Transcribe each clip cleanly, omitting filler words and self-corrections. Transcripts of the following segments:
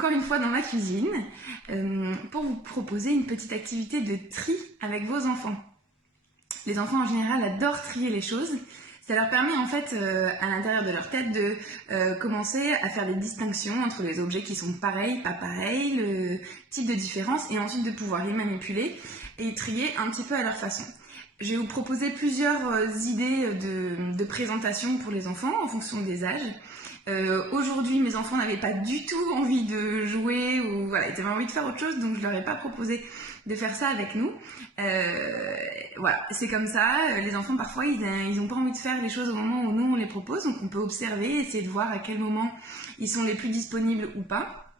encore une fois dans ma cuisine pour vous proposer une petite activité de tri avec vos enfants. Les enfants en général adorent trier les choses. Ça leur permet en fait à l'intérieur de leur tête de commencer à faire des distinctions entre les objets qui sont pareils, pas pareils, le type de différence, et ensuite de pouvoir les manipuler et trier un petit peu à leur façon. Je vais vous proposer plusieurs idées de présentation pour les enfants en fonction des âges. Aujourd'hui, mes enfants n'avaient pas du tout envie de jouer ou voilà, ils avaient envie de faire autre chose, donc je leur ai pas proposé de faire ça avec nous. Voilà, c'est comme ça. Les enfants, parfois, ils n'ont pas envie de faire les choses au moment où nous on les propose, donc on peut observer, essayer de voir à quel moment ils sont les plus disponibles ou pas.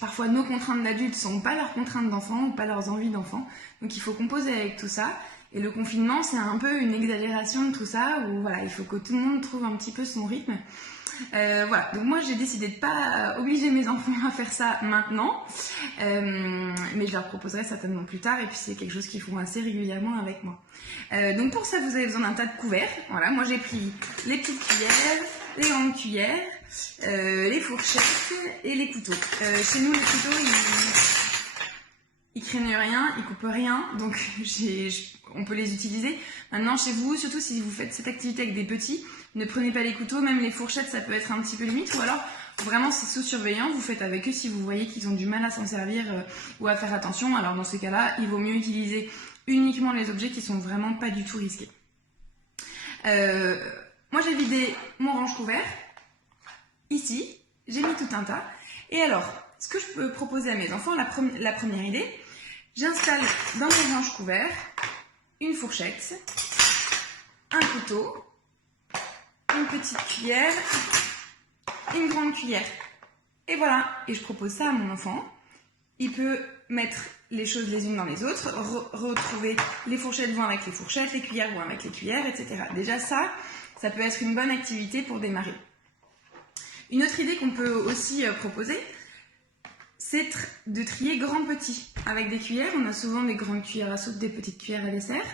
Parfois, nos contraintes d'adultes ne sont pas leurs contraintes d'enfants ou pas leurs envies d'enfants, donc il faut composer avec tout ça. Et le confinement, c'est un peu une exagération de tout ça, où voilà, il faut que tout le monde trouve un petit peu son rythme. Voilà, donc moi j'ai décidé de ne pas obliger mes enfants à faire ça maintenant, mais je leur proposerai certainement plus tard, et puis c'est quelque chose qu'ils font assez régulièrement avec moi. Donc pour ça, vous avez besoin d'un tas de couverts. Voilà, moi j'ai pris les petites cuillères, les grandes cuillères, les fourchettes et les couteaux. Chez nous, les couteaux, ils craignent rien, ils coupent rien, donc on peut les utiliser. Maintenant, chez vous, surtout si vous faites cette activité avec des petits, ne prenez pas les couteaux, même les fourchettes, ça peut être un petit peu limite, ou alors vraiment c'est sous surveillance, vous faites avec eux si vous voyez qu'ils ont du mal à s'en servir ou à faire attention. Alors dans ces cas-là, il vaut mieux utiliser uniquement les objets qui sont vraiment pas du tout risqués. Moi j'ai vidé mon range couvert, ici, j'ai mis tout un tas, et alors, ce que je peux proposer à mes enfants, la première idée, j'installe dans mon range couvert une fourchette, un couteau, une petite cuillère, une grande cuillère. Et voilà, et je propose ça à mon enfant. Il peut mettre les choses les unes dans les autres, retrouver les fourchettes vont avec les fourchettes, les cuillères vont avec les cuillères, etc. Déjà ça peut être une bonne activité pour démarrer. Une autre idée qu'on peut aussi proposer, c'est de trier grand-petit. Avec des cuillères, on a souvent des grandes cuillères à soupe, des petites cuillères à dessert.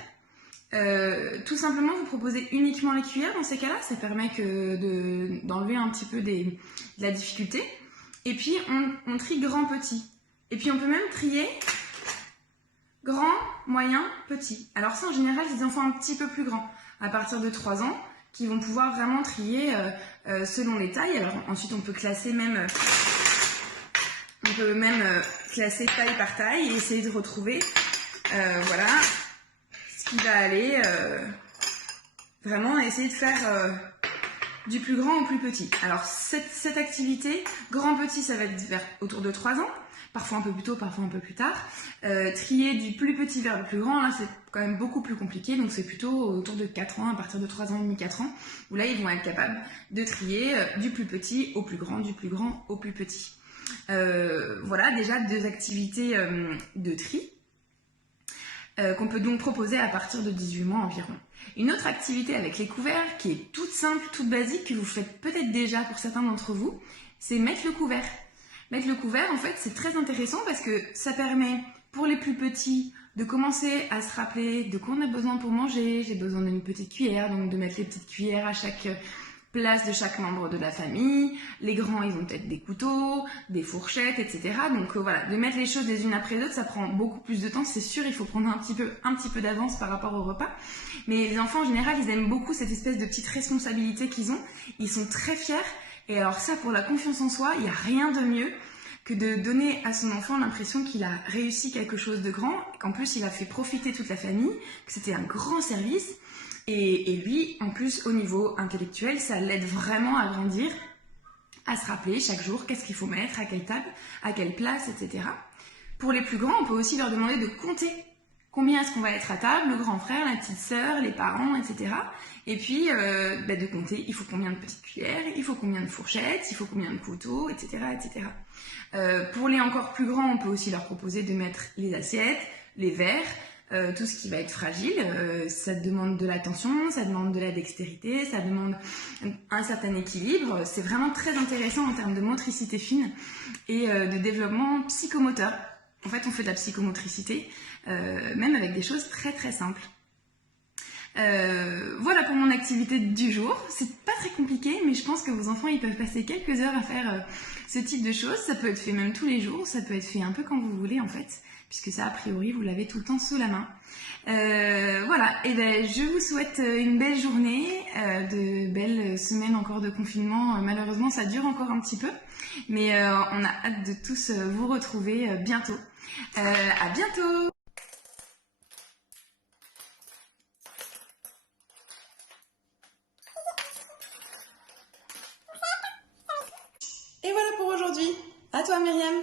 Tout simplement, vous proposez uniquement les cuillères dans ces cas-là, ça permet d'enlever un petit peu de la difficulté. Et puis, on trie grand-petit. Et puis, on peut même trier grand, moyen, petit. Alors ça, en général, c'est des enfants un petit peu plus grands, à partir de 3 ans, qui vont pouvoir vraiment trier selon les tailles. Alors ensuite, on peut classer même... classer taille par taille et essayer de retrouver voilà, ce qui va aller vraiment essayer de faire du plus grand au plus petit. Alors cette activité, grand-petit, ça va être vers autour de 3 ans, parfois un peu plus tôt, parfois un peu plus tard. Trier du plus petit vers le plus grand, là c'est quand même beaucoup plus compliqué, donc c'est plutôt autour de 4 ans, à partir de 3 ans et demi, 4 ans, où là ils vont être capables de trier du plus petit au plus grand, du plus grand au plus petit. Voilà déjà 2 activités de tri qu'on peut donc proposer à partir de 18 mois environ. Une autre activité avec les couverts qui est toute simple, toute basique, que vous faites peut-être déjà pour certains d'entre vous, c'est mettre le couvert. Mettre le couvert, en fait, c'est très intéressant parce que ça permet pour les plus petits de commencer à se rappeler de quoi on a besoin pour manger. J'ai besoin d'une petite cuillère, donc de mettre les petites cuillères à chaque place de chaque membre de la famille. Les grands, ils ont peut-être des couteaux, des fourchettes, etc. Donc voilà, de mettre les choses les unes après les autres, ça prend beaucoup plus de temps, c'est sûr, il faut prendre un petit peu d'avance par rapport au repas. Mais les enfants, en général, ils aiment beaucoup cette espèce de petite responsabilité qu'ils ont. Ils sont très fiers. Et alors ça, pour la confiance en soi, il n'y a rien de mieux que de donner à son enfant l'impression qu'il a réussi quelque chose de grand, qu'en plus il a fait profiter toute la famille, que c'était un grand service. Et lui, en plus, au niveau intellectuel, ça l'aide vraiment à grandir, à se rappeler chaque jour qu'est-ce qu'il faut mettre, à quelle table, à quelle place, etc. Pour les plus grands, on peut aussi leur demander de compter combien est-ce qu'on va être à table, le grand frère, la petite sœur, les parents, etc. Et puis, de compter, il faut combien de petites cuillères, il faut combien de fourchettes, il faut combien de couteaux, etc. etc. Pour les encore plus grands, on peut aussi leur proposer de mettre les assiettes, les verres, tout ce qui va être fragile. Ça demande de l'attention, ça demande de la dextérité, ça demande un certain équilibre. C'est vraiment très intéressant en termes de motricité fine et de développement psychomoteur. En fait, on fait de la psychomotricité, même avec des choses très très simples. Voilà pour mon activité du jour. C'est pas très compliqué, mais je pense que vos enfants ils peuvent passer quelques heures à faire ce type de choses. Ça peut être fait même tous les jours, ça peut être fait un peu quand vous voulez en fait, puisque ça a priori vous l'avez tout le temps sous la main. Voilà, et ben je vous souhaite une belle journée, de belles semaines encore de confinement. Malheureusement ça dure encore un petit peu, mais on a hâte de tous vous retrouver bientôt. À bientôt! Et voilà pour aujourd'hui. À toi Myriam.